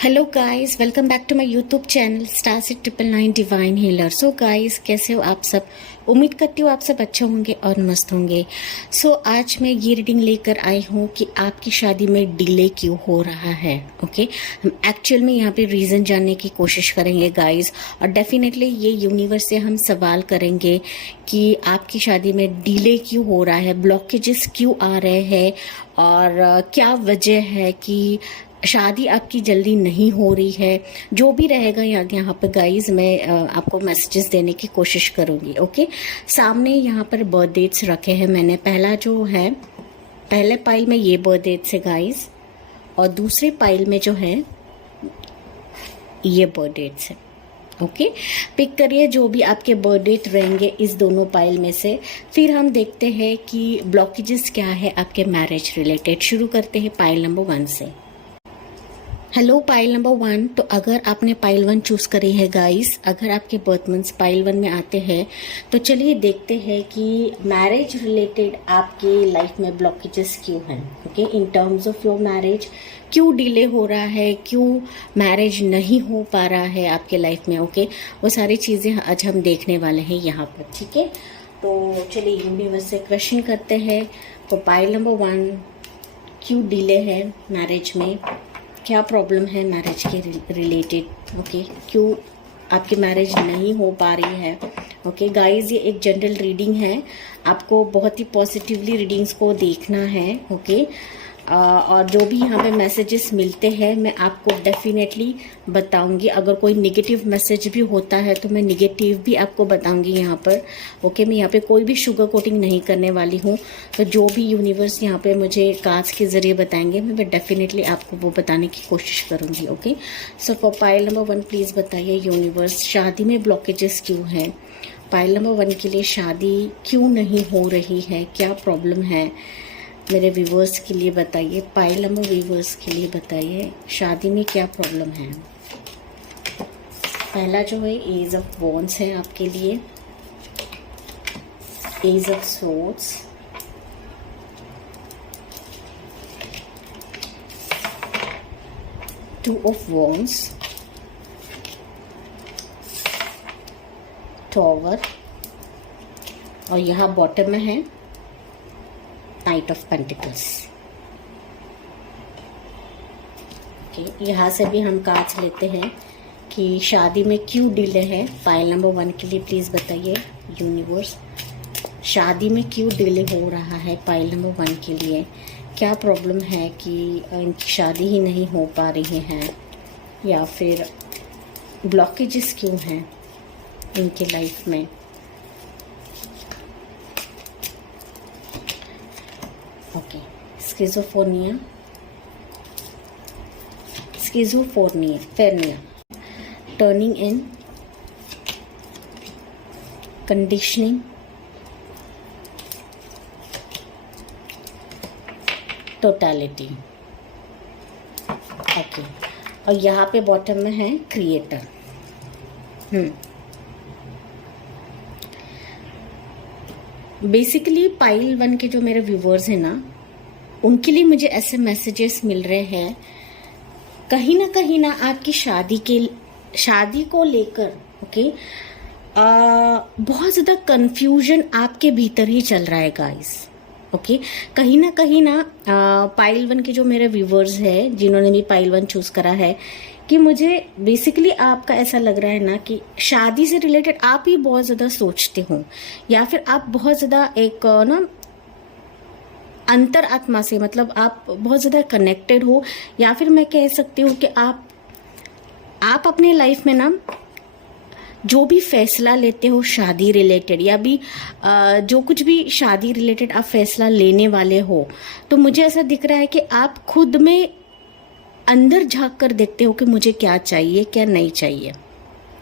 Hello guys, welcome back to my YouTube channel Star699 divine healer. So guys, कैसे हो आप सब? उम्मीद करती हूँ आप सब अच्छे होंगे और मस्त होंगे। सो आज मैं ये रीडिंग लेकर आई हूँ कि आपकी शादी में डिले क्यों हो रहा है। ओके, हम एक्चुअल में यहाँ पे रीज़न जानने की कोशिश करेंगे गाइस, और डेफिनेटली ये यूनिवर्स से हम सवाल करेंगे कि आपकी शादी में डिले क्यों हो रहा है, ब्लॉकेजेस क्यों आ रहे हैं, और क्या वजह है कि शादी आपकी जल्दी नहीं हो रही है। जो भी रहेगा यहाँ पर गाइज, मैं आपको मैसेजेस देने की कोशिश करूँगी। ओके, सामने यहाँ पर बर्थ डेट्स रखे हैं मैंने। पहला जो है, पहले पाइल में ये बर्थ डेट्स है गाइज, और दूसरे पाइल में जो है ये बर्थ डेट्स है। ओके, पिक करिए जो भी आपके बर्थ डेट रहेंगे इस दोनों पाइल में से। फिर हम देखते हैं कि ब्लॉकेजेस क्या है आपके मैरिज रिलेटेड। शुरू करते हैं पाइल नंबर 1 से। Hello pile number 1। तो अगर आपने पाइल 1 चूज करी है गाइस, अगर आपके बर्थ मंथ्स पाइल 1 में आते हैं तो चलिए देखते हैं कि मैरिज रिलेटेड आपके लाइफ में ब्लॉकेजेस क्यों हैं। Okay, in terms of your marriage क्यों डिले हो रहा है, क्यों मैरिज नहीं हो पा रहा है आपके लाइफ में। ओके, वो सारी चीज़ें आज हम देखने वाले हैं यहाँ पर। ठीक है, तो चलिए यूनिवर्स से क्वेश्चन करते हैं। तो पाइल नंबर 1, क्यों डिले है मैरिज में, क्या प्रॉब्लम है मैरिज के रिलेटेड। ओके, क्यों आपकी मैरिज नहीं हो पा रही है। ओके गाइस, ये एक जनरल रीडिंग है, आपको बहुत ही पॉजिटिवली रीडिंग्स को देखना है। ओके, और जो भी यहाँ पे मैसेजेस मिलते हैं मैं आपको डेफिनेटली बताऊंगी। अगर कोई नेगेटिव मैसेज भी होता है तो मैं नेगेटिव भी आपको बताऊंगी यहाँ पर। ओके, मैं यहाँ पे कोई भी शुगर कोटिंग नहीं करने वाली हूँ। तो जो भी यूनिवर्स यहाँ पे मुझे कार्ड्स के ज़रिए बताएंगे मैं डेफिनेटली आपको वो बताने की कोशिश करूँगी। Okay, so for pile number 1 please बताइए यूनिवर्स, शादी में ब्लॉकेजेस क्यों हैं। पाइल नंबर 1 के लिए शादी क्यों नहीं हो रही है, क्या प्रॉब्लम है मेरे व्यूवर्स के लिए बताइए। पाइल नंबर व्यूवर्स के लिए बताइए, शादी में क्या प्रॉब्लम है। पहला जो है एज ऑफ वॉन्ड्स है आपके लिए, ace of swords, two of wands, tower, और यहाँ बॉटम में है नाइट ऑफ पेंटिकल्स। ओके, यहाँ से भी हम कार्ड्स लेते हैं कि शादी में क्यों डिले है। पाइल नंबर 1 के लिए प्लीज़ बताइए यूनिवर्स, शादी में क्यों डिले हो रहा है। पाइल नंबर 1 के लिए क्या प्रॉब्लम है कि इनकी शादी ही नहीं हो पा रही है, या फिर ब्लॉकेजेस क्यों हैं इनके लाइफ में। ओके, स्किज़ोफ्रेनिया, टर्निंग इन, कंडीशनिंग, टोटलिटी। ओके, और यहाँ पे बॉटम में है क्रिएटर। बेसिकली पाइल 1 के जो मेरे व्यूवर्स हैं ना, उनके लिए मुझे ऐसे मैसेजेस मिल रहे हैं, कहीं ना आपकी शादी को लेकर ओके बहुत ज़्यादा कंफ्यूजन आपके भीतर ही चल रहा है गाइस। ओके, कहीं ना पाइल 1 के जो मेरे व्यूवर्स हैं जिन्होंने भी पाइल 1 चूज करा है, कि मुझे बेसिकली आपका ऐसा लग रहा है ना कि शादी से रिलेटेड आप ही बहुत ज़्यादा सोचते हो, या फिर आप बहुत ज़्यादा एक ना अंतर आत्मा से, मतलब आप बहुत ज़्यादा कनेक्टेड हो, या फिर मैं कह सकती हूँ कि आप अपने लाइफ में ना जो भी फैसला लेते हो शादी रिलेटेड, या भी जो कुछ भी शादी रिलेटेड आप फैसला लेने वाले हो, तो मुझे ऐसा दिख रहा है कि आप खुद में अंदर झांक कर देखते हो कि मुझे क्या चाहिए क्या नहीं चाहिए।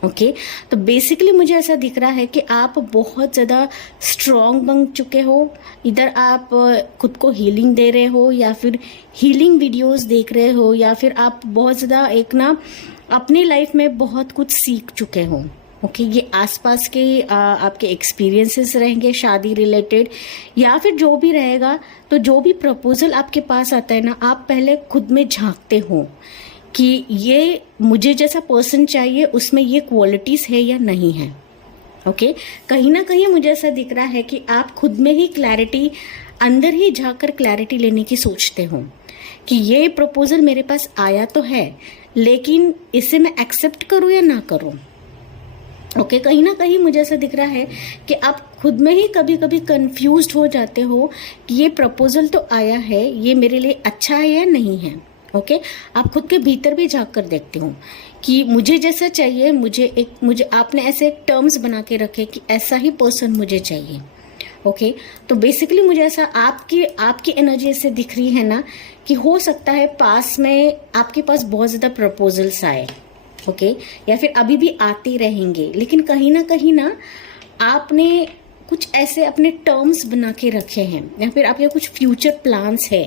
ओके, तो बेसिकली मुझे ऐसा दिख रहा है कि आप बहुत ज़्यादा स्ट्रॉन्ग बन चुके हो। इधर आप खुद को हीलिंग दे रहे हो, या फिर हीलिंग वीडियोस देख रहे हो, या फिर आप बहुत ज़्यादा एक ना अपनी लाइफ में बहुत कुछ सीख चुके हो। ओके, ये आसपास के आपके एक्सपीरियंसेस रहेंगे शादी रिलेटेड, या फिर जो भी रहेगा। तो जो भी प्रपोजल आपके पास आता है ना, आप पहले खुद में झांकते हो कि ये मुझे जैसा पर्सन चाहिए उसमें ये क्वालिटीज है या नहीं है। ओके, कहीं ना कहीं मुझे ऐसा दिख रहा है कि आप खुद में ही क्लैरिटी, अंदर ही जाकर क्लैरिटी लेने की सोचते हो कि ये प्रपोजल मेरे पास आया तो है, लेकिन इसे मैं एक्सेप्ट करूं या ना करूं। ओके, कहीं ना कहीं मुझे ऐसा दिख रहा है कि आप खुद में ही कभी कभी कंफ्यूज्ड हो जाते हो कि ये प्रपोजल तो आया है, ये मेरे लिए अच्छा है या नहीं है। ओके, आप खुद के भीतर भी झांक कर देखते हो कि मुझे जैसा चाहिए, मुझे आपने ऐसे टर्म्स बना के रखे कि ऐसा ही पर्सन मुझे चाहिए। ओके, तो बेसिकली मुझे ऐसा आपकी एनर्जी ऐसे दिख रही है ना कि हो सकता है पास में आपके पास बहुत ज़्यादा प्रपोजल्स आए। ओके, या फिर अभी भी आते रहेंगे, लेकिन कहीं ना आपने कुछ ऐसे अपने टर्म्स बना के रखे हैं, या फिर आपके कुछ फ्यूचर प्लान्स है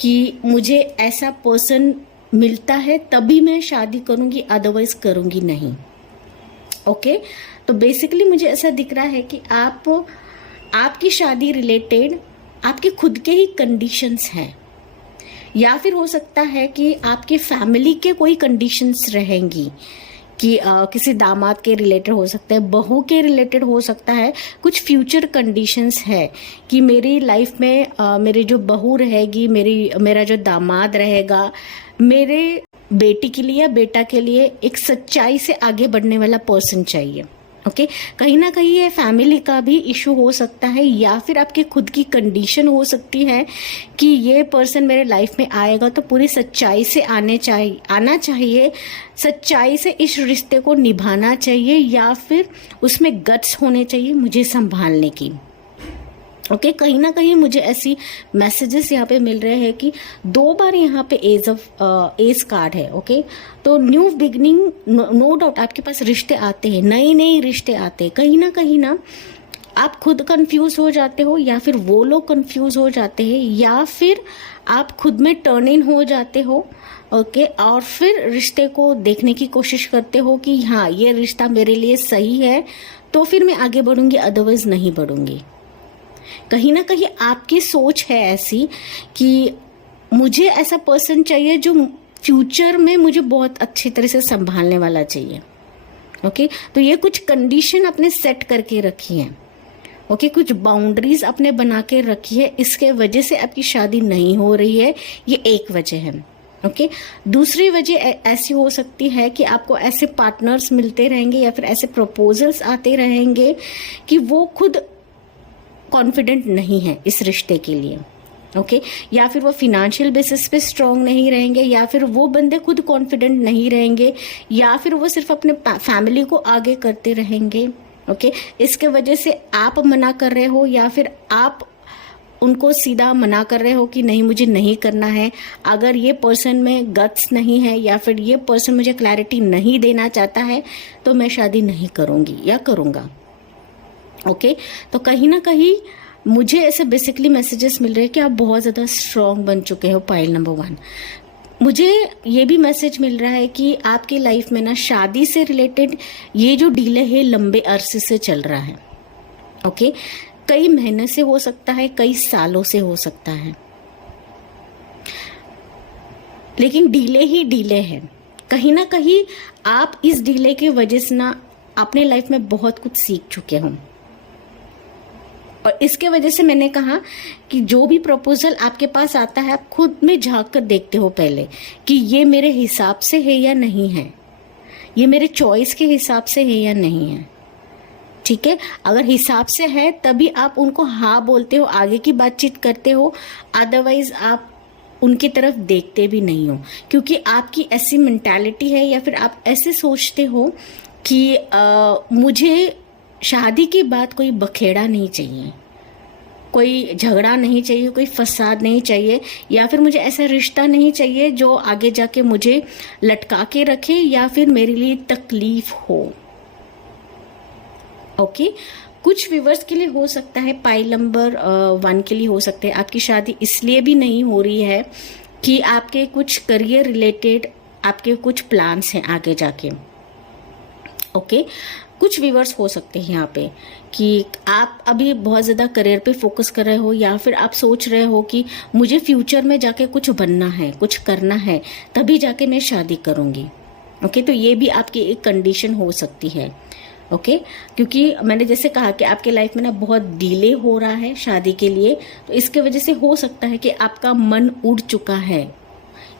कि मुझे ऐसा पर्सन मिलता है तभी मैं शादी करूंगी, अदरवाइज करूंगी नहीं। ओके, तो बेसिकली मुझे ऐसा दिख रहा है कि आपकी शादी रिलेटेड आपके खुद के ही कंडीशंस हैं, या फिर हो सकता है कि आपके फैमिली के कोई कंडीशंस रहेंगी कि किसी दामाद के रिलेटेड हो सकता है, बहू के रिलेटेड हो सकता है, कुछ फ्यूचर कंडीशंस है कि मेरी लाइफ में मेरी जो बहू रहेगी, मेरा जो दामाद रहेगा, मेरे बेटी के लिए या बेटा के लिए एक सच्चाई से आगे बढ़ने वाला पर्सन चाहिए। ओके, कहीं ना कहीं ये फैमिली का भी इशू हो सकता है, या फिर आपकी खुद की कंडीशन हो सकती है कि ये पर्सन मेरे लाइफ में आएगा तो पूरी सच्चाई से आना चाहिए, सच्चाई से इस रिश्ते को निभाना चाहिए, या फिर उसमें गट्स होने चाहिए मुझे संभालने की। ओके, कहीं ना कहीं मुझे ऐसी मैसेजेस यहाँ पे मिल रहे हैं कि 2 बार यहाँ पे एज कार्ड है। ओके, तो न्यू बिगनिंग, नो डाउट आपके पास रिश्ते आते हैं, नए रिश्ते आते हैं। कहीं ना आप खुद कंफ्यूज हो जाते हो, या फिर वो लोग कंफ्यूज हो जाते हैं, या फिर आप खुद में टर्न इन हो जाते हो। ओके, और फिर रिश्ते को देखने की कोशिश करते हो कि हाँ ये रिश्ता मेरे लिए सही है तो फिर मैं आगे बढ़ूंगी, अदरवाइज नहीं बढ़ूंगी। कहीं ना कहीं आपकी सोच है ऐसी कि मुझे ऐसा पर्सन चाहिए जो फ्यूचर में मुझे बहुत अच्छी तरह से संभालने वाला चाहिए। ओके, तो ये कुछ कंडीशन आपने सेट करके रखी है। ओके, कुछ बाउंड्रीज आपने बना के रखी है, इसके वजह से आपकी शादी नहीं हो रही है, ये एक वजह है। ओके, दूसरी वजह ऐसी हो सकती है कि आपको ऐसे पार्टनर्स मिलते रहेंगे, या फिर ऐसे प्रपोजल्स आते रहेंगे कि वो खुद कॉन्फिडेंट नहीं है इस रिश्ते के लिए। ओके, या फिर वो फिनेंशियल बेसिस पे स्ट्रांग नहीं रहेंगे, या फिर वो बंदे खुद कॉन्फिडेंट नहीं रहेंगे, या फिर वो सिर्फ अपने फैमिली को आगे करते रहेंगे। ओके, इसके वजह से आप मना कर रहे हो, या फिर आप उनको सीधा मना कर रहे हो कि नहीं मुझे नहीं करना है, अगर ये पर्सन में गट्स नहीं है, या फिर ये पर्सन मुझे क्लैरिटी नहीं देना चाहता है तो मैं शादी नहीं करूंगी या करूंगा। ओके, तो कहीं ना कहीं मुझे ऐसे बेसिकली मैसेजेस मिल रहे हैं कि आप बहुत ज़्यादा स्ट्रॉन्ग बन चुके हो, पाइल नंबर 1। मुझे ये भी मैसेज मिल रहा है कि आपकी लाइफ में ना शादी से रिलेटेड ये जो डीले है लंबे अरसे से चल रहा है। ओके, कई महीने से हो सकता है, कई सालों से हो सकता है, लेकिन डीले ही डीले है। कहीं ना कहीं आप इस डीले की वजह से ना अपने लाइफ में बहुत कुछ सीख चुके हो, और इसके वजह से मैंने कहा कि जो भी प्रपोजल आपके पास आता है आप खुद में झांक कर देखते हो पहले कि ये मेरे हिसाब से है या नहीं है, ये मेरे चॉइस के हिसाब से है या नहीं है। ठीक है, अगर हिसाब से है तभी आप उनको हाँ बोलते हो, आगे की बातचीत करते हो, अदरवाइज आप उनकी तरफ देखते भी नहीं हो, क्योंकि आपकी ऐसी मेंटालिटी है, या फिर आप ऐसे सोचते हो कि मुझे शादी के बाद कोई बखेड़ा नहीं चाहिए, कोई झगड़ा नहीं चाहिए, कोई फसाद नहीं चाहिए, या फिर मुझे ऐसा रिश्ता नहीं चाहिए जो आगे जाके मुझे लटका के रखे या फिर मेरे लिए तकलीफ हो। ओके, कुछ व्यूवर्स के लिए हो सकता है, पाइल नंबर 1 के लिए हो सकता है आपकी शादी इसलिए भी नहीं हो रही है कि आपके कुछ करियर रिलेटेड आपके कुछ प्लान्स हैं आगे जाके। ओके, कुछ व्यूअर्स हो सकते हैं यहाँ पे कि आप अभी बहुत ज़्यादा करियर पे फोकस कर रहे हो, या फिर आप सोच रहे हो कि मुझे फ्यूचर में जाके कुछ बनना है, कुछ करना है, तभी जाके मैं शादी करूँगी। ओके, तो ये भी आपकी एक कंडीशन हो सकती है। ओके, क्योंकि मैंने जैसे कहा कि आपके लाइफ में ना बहुत डिले हो रहा है शादी के लिए, तो इसके वजह से हो सकता है कि आपका मन उड़ चुका है,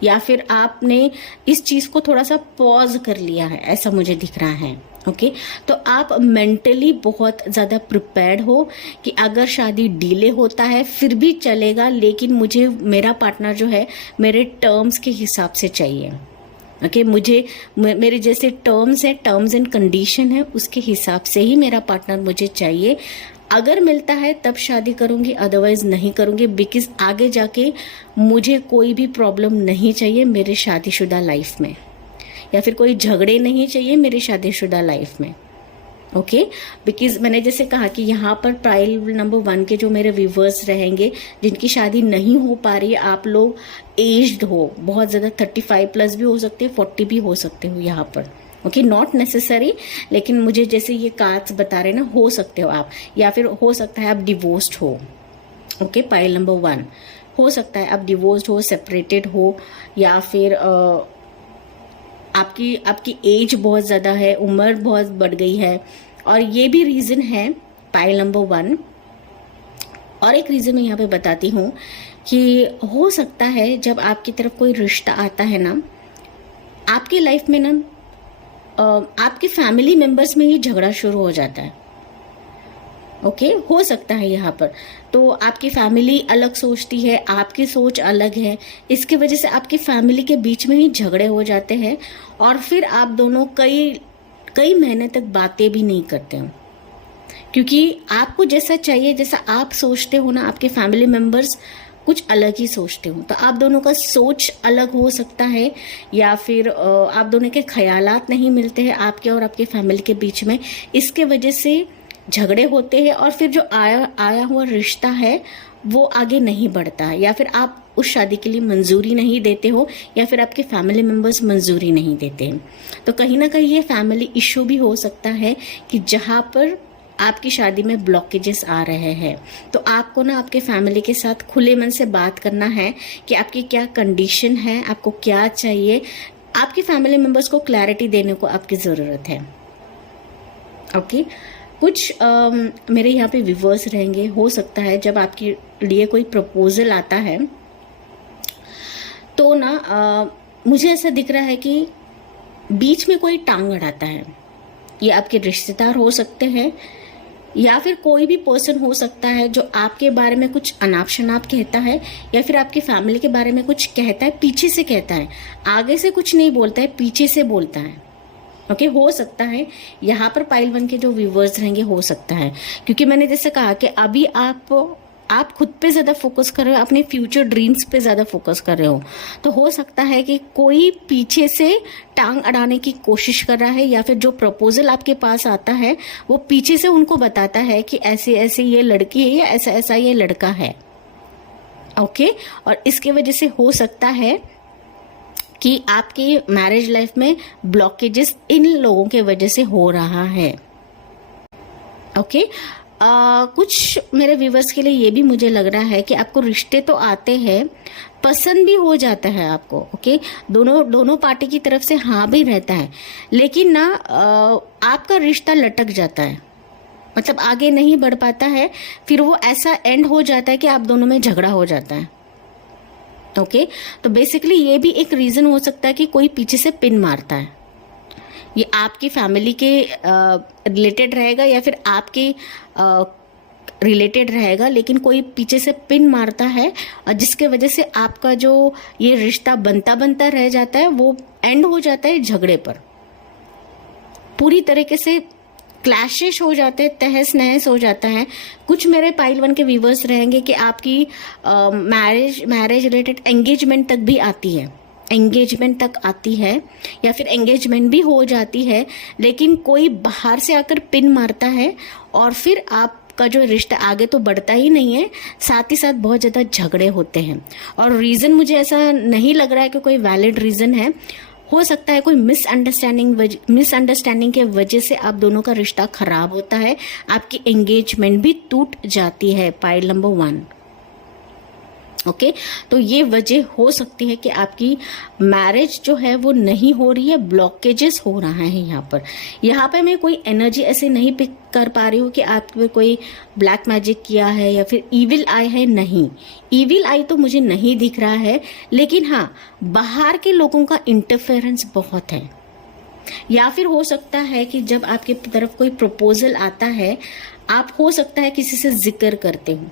या फिर आपने इस चीज़ को थोड़ा सा पॉज कर लिया है, ऐसा मुझे दिख रहा है। ओके, तो आप मेंटली बहुत ज़्यादा प्रिपेयर्ड हो कि अगर शादी डिले होता है फिर भी चलेगा, लेकिन मुझे मेरा पार्टनर जो है मेरे टर्म्स के हिसाब से चाहिए। ओके, मुझे मेरे जैसे टर्म्स हैं, टर्म्स एंड कंडीशन है, उसके हिसाब से ही मेरा पार्टनर मुझे चाहिए। अगर मिलता है तब शादी करूंगी, अदरवाइज नहीं करूंगी, बिकॉज आगे जाके मुझे कोई भी प्रॉब्लम नहीं चाहिए मेरे शादीशुदा लाइफ में, या फिर कोई झगड़े नहीं चाहिए मेरी शादीशुदा लाइफ में। ओके, बिकॉज मैंने जैसे कहा कि यहाँ पर प्राइल नंबर 1 के जो मेरे व्यूवर्स रहेंगे जिनकी शादी नहीं हो पा रही है, आप लोग एज्ड हो, बहुत ज़्यादा 35 प्लस भी हो सकते हैं, 40 भी हो सकते हो यहाँ पर। ओके, नॉट नेसेसरी, लेकिन मुझे जैसे ये कार्ड्स बता रहे ना, हो सकते हो आप, या फिर हो सकता है आप डिवोर्स्ड हो। ओके, पाइल नंबर 1 हो सकता है आप डिवोर्स्ड हो, सेपरेटेड हो, या फिर आपकी एज बहुत ज़्यादा है, उम्र बहुत बढ़ गई है, और ये भी रीज़न है पाइल नंबर 1। और एक रीज़न मैं यहाँ पे बताती हूँ कि हो सकता है जब आपकी तरफ कोई रिश्ता आता है ना, आपकी लाइफ में ना आपके फैमिली मेंबर्स में ही झगड़ा शुरू हो जाता है। ओके, हो सकता है यहाँ पर तो आपकी फैमिली अलग सोचती है, आपकी सोच अलग है, इसकी वजह से आपकी फैमिली के बीच में ही झगड़े हो जाते हैं, और फिर आप दोनों कई महीने तक बातें भी नहीं करते हो, क्योंकि आपको जैसा चाहिए, जैसा आप सोचते हो ना, आपके फैमिली मेंबर्स कुछ अलग ही सोचते हो। तो आप दोनों का सोच अलग हो सकता है, या फिर आप दोनों के ख्यालात नहीं मिलते हैं आपके और आपके फैमिली के बीच में, इसके वजह से झगड़े होते हैं, और फिर जो आया हुआ रिश्ता है वो आगे नहीं बढ़ता है, या फिर आप उस शादी के लिए मंजूरी नहीं देते हो, या फिर आपके फैमिली मेंबर्स मंजूरी नहीं देते हैं। तो कहीं ना कहीं ये फैमिली इशू भी हो सकता है कि जहाँ पर आपकी शादी में ब्लॉकेजेस आ रहे हैं। तो आपको ना आपके फैमिली के साथ खुले मन से बात करना है कि आपकी क्या कंडीशन है, आपको क्या चाहिए, आपके फैमिली मेंबर्स को क्लैरिटी देने को आपकी ज़रूरत है। ओके, कुछ मेरे यहाँ पे व्यूवर्स रहेंगे, हो सकता है जब आपके लिए कोई प्रपोजल आता है तो ना मुझे ऐसा दिख रहा है कि बीच में कोई टांग अड़ाता है। ये आपके रिश्तेदार हो सकते हैं, या फिर कोई भी पर्सन हो सकता है जो आपके बारे में कुछ अनाप शनाप कहता है, या फिर आपकी फैमिली के बारे में कुछ कहता है, पीछे से कहता है, आगे से कुछ नहीं बोलता है, पीछे से बोलता है। ओके, हो सकता है यहाँ पर पाइल 1 के जो व्यूवर्स रहेंगे, हो सकता है क्योंकि मैंने जैसे कहा कि अभी आप खुद पे ज़्यादा फोकस कर रहे हो, अपने फ्यूचर ड्रीम्स पे ज़्यादा फोकस कर रहे हो, तो हो सकता है कि कोई पीछे से टांग अड़ाने की कोशिश कर रहा है, या फिर जो प्रपोजल आपके पास आता है वो पीछे से उनको बताता है कि ऐसे ऐसे ये लड़की है, या ऐसा ऐसा ये लड़का है। ओके, और इसके वजह से हो सकता है कि आपकी मैरिज लाइफ में ब्लॉकेजेस इन लोगों के वजह से हो रहा है। ओके, कुछ मेरे व्यूवर्स के लिए ये भी मुझे लग रहा है कि आपको रिश्ते तो आते हैं, पसंद भी हो जाता है आपको। ओके, दोनों पार्टी की तरफ से हाँ भी रहता है, लेकिन ना आपका रिश्ता लटक जाता है, मतलब आगे नहीं बढ़ पाता है, फिर वो ऐसा एंड हो जाता है कि आप दोनों में झगड़ा हो जाता है। ओके, तो बेसिकली ये भी एक रीज़न हो सकता है कि कोई पीछे से पिन मारता है। ये आपकी फैमिली के रिलेटेड रहेगा, या फिर आपके रिलेटेड रहेगा, लेकिन कोई पीछे से पिन मारता है, और जिसके वजह से आपका जो ये रिश्ता बनता बनता रह जाता है वो एंड हो जाता है झगड़े पर। पूरी तरीके से क्लैशेस हो जाते हैं, तहस नहस हो जाता है। कुछ मेरे पाइल 1 के व्यूवर्स रहेंगे कि आपकी मैरिज रिलेटेड एंगेजमेंट तक भी आती है, एंगेजमेंट तक आती है, या फिर एंगेजमेंट भी हो जाती है, लेकिन कोई बाहर से आकर पिन मारता है, और फिर आपका जो रिश्ता आगे तो बढ़ता ही नहीं है, साथ ही साथ बहुत ज़्यादा झगड़े होते हैं। और रीज़न मुझे ऐसा नहीं लग रहा है कि कोई वैलिड रीज़न है। हो सकता है कोई मिसअंडरस्टैंडिंग के वजह से आप दोनों का रिश्ता खराब होता है, आपकी एंगेजमेंट भी टूट जाती है। Pile number 1। ओके, तो ये वजह हो सकती है कि आपकी मैरिज जो है वो नहीं हो रही है, ब्लॉकेजेस हो रहा है यहाँ पर मैं कोई एनर्जी ऐसे नहीं पिक कर पा रही हूँ कि आप पे कोई ब्लैक मैजिक किया है या फिर इविल आई है। नहीं, इविल आई तो मुझे नहीं दिख रहा है, लेकिन हाँ, बाहर के लोगों का इंटरफेरेंस बहुत है। या फिर हो सकता है कि जब आपकी तरफ कोई प्रपोजल आता है, आप हो सकता है किसी से जिक्र करते हो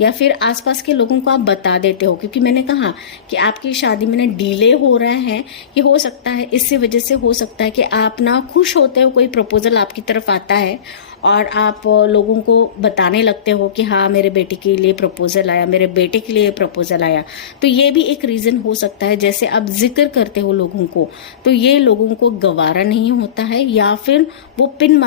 या फिर आसपास के लोगों को आप बता देते हो, क्योंकि मैंने कहा कि आपकी शादी में ना डिले हो रहा है। ये हो सकता है, इससे वजह से हो सकता है कि आप ना खुश होते हो, कोई प्रपोजल आपकी तरफ आता है और आप लोगों को बताने लगते हो कि हाँ मेरे बेटे के लिए प्रपोजल आया, मेरे बेटे के लिए प्रपोजल आया। तो ये भी एक रीज़न हो सकता है, जैसे आप जिक्र करते हो लोगों को, तो ये लोगों को गवारा नहीं होता है या फिर वो पिन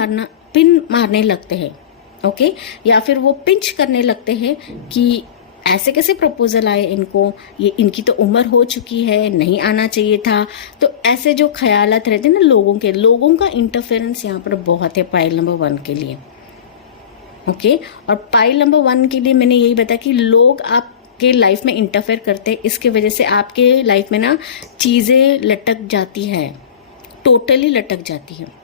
मारने लगते हैं। ओके, या फिर वो पिंच करने लगते हैं कि ऐसे कैसे प्रपोजल आए इनको, ये इनकी तो उम्र हो चुकी है, नहीं आना चाहिए था। तो ऐसे जो ख्यालात रहते हैं ना लोगों का इंटरफेरेंस यहाँ पर बहुत है पाइल नंबर 1 के लिए। ओके, और पाइल नंबर 1 के लिए मैंने यही बताया कि लोग आपके लाइफ में इंटरफेयर करते हैं, इसके वजह से आपके लाइफ में ना चीज़ें लटक जाती है, टोटली लटक जाती है।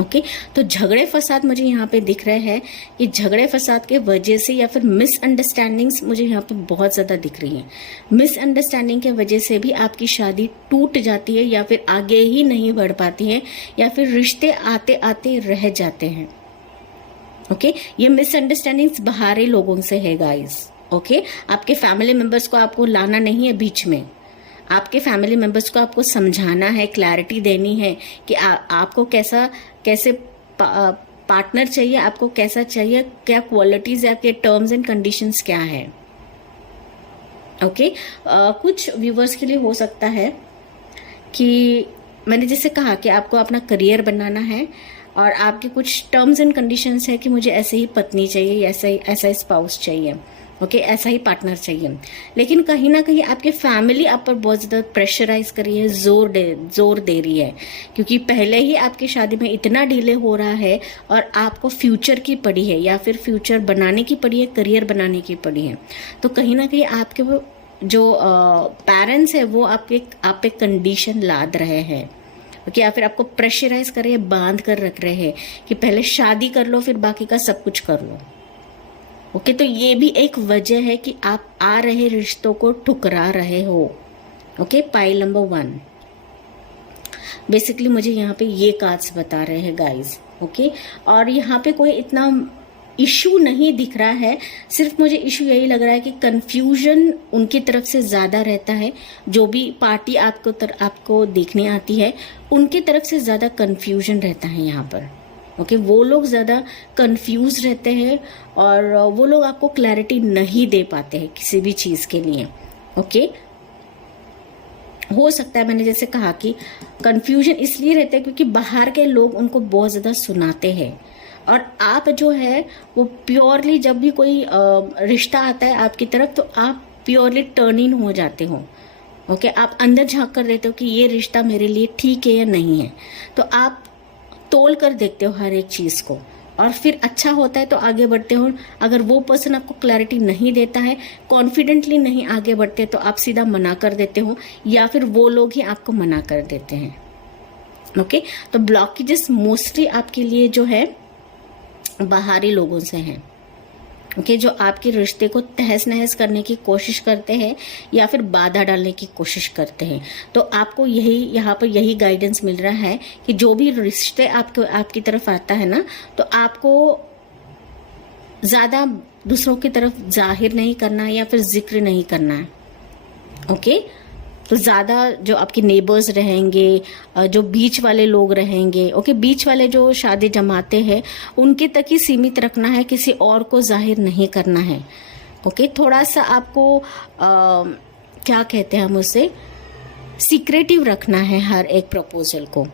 ओके, तो झगड़े फसाद मुझे यहाँ पे दिख रहे हैं कि झगड़े फसाद के वजह से या फिर मिसअंडरस्टैंडिंग्स मुझे यहाँ पे बहुत ज़्यादा दिख रही हैं। मिसअंडरस्टैंडिंग के वजह से भी आपकी शादी टूट जाती है या फिर आगे ही नहीं बढ़ पाती है या फिर रिश्ते आते आते रह जाते हैं। ओके, ये मिसअंडरस्टैंडिंग्स बाहरी लोगों से है गाइस। ओके, आपके फैमिली मेंबर्स को आपको लाना नहीं है बीच में, आपके फैमिली मेंबर्स को आपको समझाना है, क्लैरिटी देनी है कि आपको कैसे पार्टनर चाहिए, आपको कैसा चाहिए, क्या क्वालिटीज है, आपके टर्म्स एंड कंडीशंस क्या है। ओके, कुछ व्यूवर्स के लिए हो सकता है कि मैंने जैसे कहा कि आपको अपना करियर बनाना है और आपके कुछ टर्म्स एंड कंडीशंस है कि मुझे ऐसे ही पत्नी चाहिए, ऐसा ही स्पाउस चाहिए। ओके, ऐसा ही पार्टनर चाहिए। लेकिन कहीं ना कहीं आपके फैमिली आप पर बहुत ज़्यादा प्रेशराइज कर रही है, जोर दे रही है, क्योंकि पहले ही आपकी शादी में इतना डिले हो रहा है और आपको फ्यूचर की पड़ी है या फिर फ्यूचर बनाने की पड़ी है, करियर बनाने की पड़ी है। तो कहीं ना कहीं आपके वो जो पेरेंट्स है वो आप पे कंडीशन लाद रहे हैं। ओके, या फिर आपको प्रेशराइज कर रहे हैं, बांध कर रख रहे हैं कि पहले शादी कर लो फिर बाकी का सब कुछ कर लो। ओके, तो ये भी एक वजह है कि आप आ रहे रिश्तों को ठुकरा रहे हो। ओके, पाइल नंबर 1 बेसिकली मुझे यहाँ पे ये कार्ड्स बता रहे हैं गाइस। ओके, और यहाँ पे कोई इतना इशू नहीं दिख रहा है, सिर्फ मुझे इशू यही लग रहा है कि कंफ्यूजन उनकी तरफ से ज़्यादा रहता है। जो भी पार्टी आपको देखने आती है उनकी तरफ से ज़्यादा कंफ्यूजन रहता है यहाँ पर। ओके, वो लोग ज़्यादा कंफ्यूज रहते हैं और वो लोग आपको क्लैरिटी नहीं दे पाते हैं किसी भी चीज़ के लिए। ओके, हो सकता है मैंने जैसे कहा कि कंफ्यूजन इसलिए रहता है क्योंकि बाहर के लोग उनको बहुत ज़्यादा सुनाते हैं और आप जो है वो प्योरली जब भी कोई रिश्ता आता है आपकी तरफ तो आप प्योरली टर्न इन हो जाते हो। ओके, आप अंदर झांक कर देते हो कि ये रिश्ता मेरे लिए ठीक है या नहीं है, तो आप तोल कर देखते हो हर एक चीज़ को और फिर अच्छा होता है तो आगे बढ़ते हो। अगर वो पर्सन आपको क्लैरिटी नहीं देता है, कॉन्फिडेंटली नहीं आगे बढ़ते, तो आप सीधा मना कर देते हो या फिर वो लोग ही आपको मना कर देते हैं। ओके, तो ब्लॉकेजेस मोस्टली आपके लिए जो है बाहरी लोगों से हैं। ओके, जो आपके रिश्ते को तहस नहस करने की कोशिश करते हैं या फिर बाधा डालने की कोशिश करते हैं। तो आपको यहाँ पर यही गाइडेंस मिल रहा है कि जो भी रिश्ते आपकी तरफ आता है ना, तो आपको ज़्यादा दूसरों की तरफ जाहिर नहीं करना या फिर जिक्र नहीं करना है। ओके, तो ज़्यादा जो आपके नेबर्स रहेंगे, जो बीच वाले लोग रहेंगे, ओके, बीच वाले जो शादी जमाते हैं उनके तक ही सीमित रखना है, किसी और को जाहिर नहीं करना है। ओके, थोड़ा सा आपको क्या कहते हैं हम उसे, सीक्रेटिव रखना है हर एक प्रपोजल को।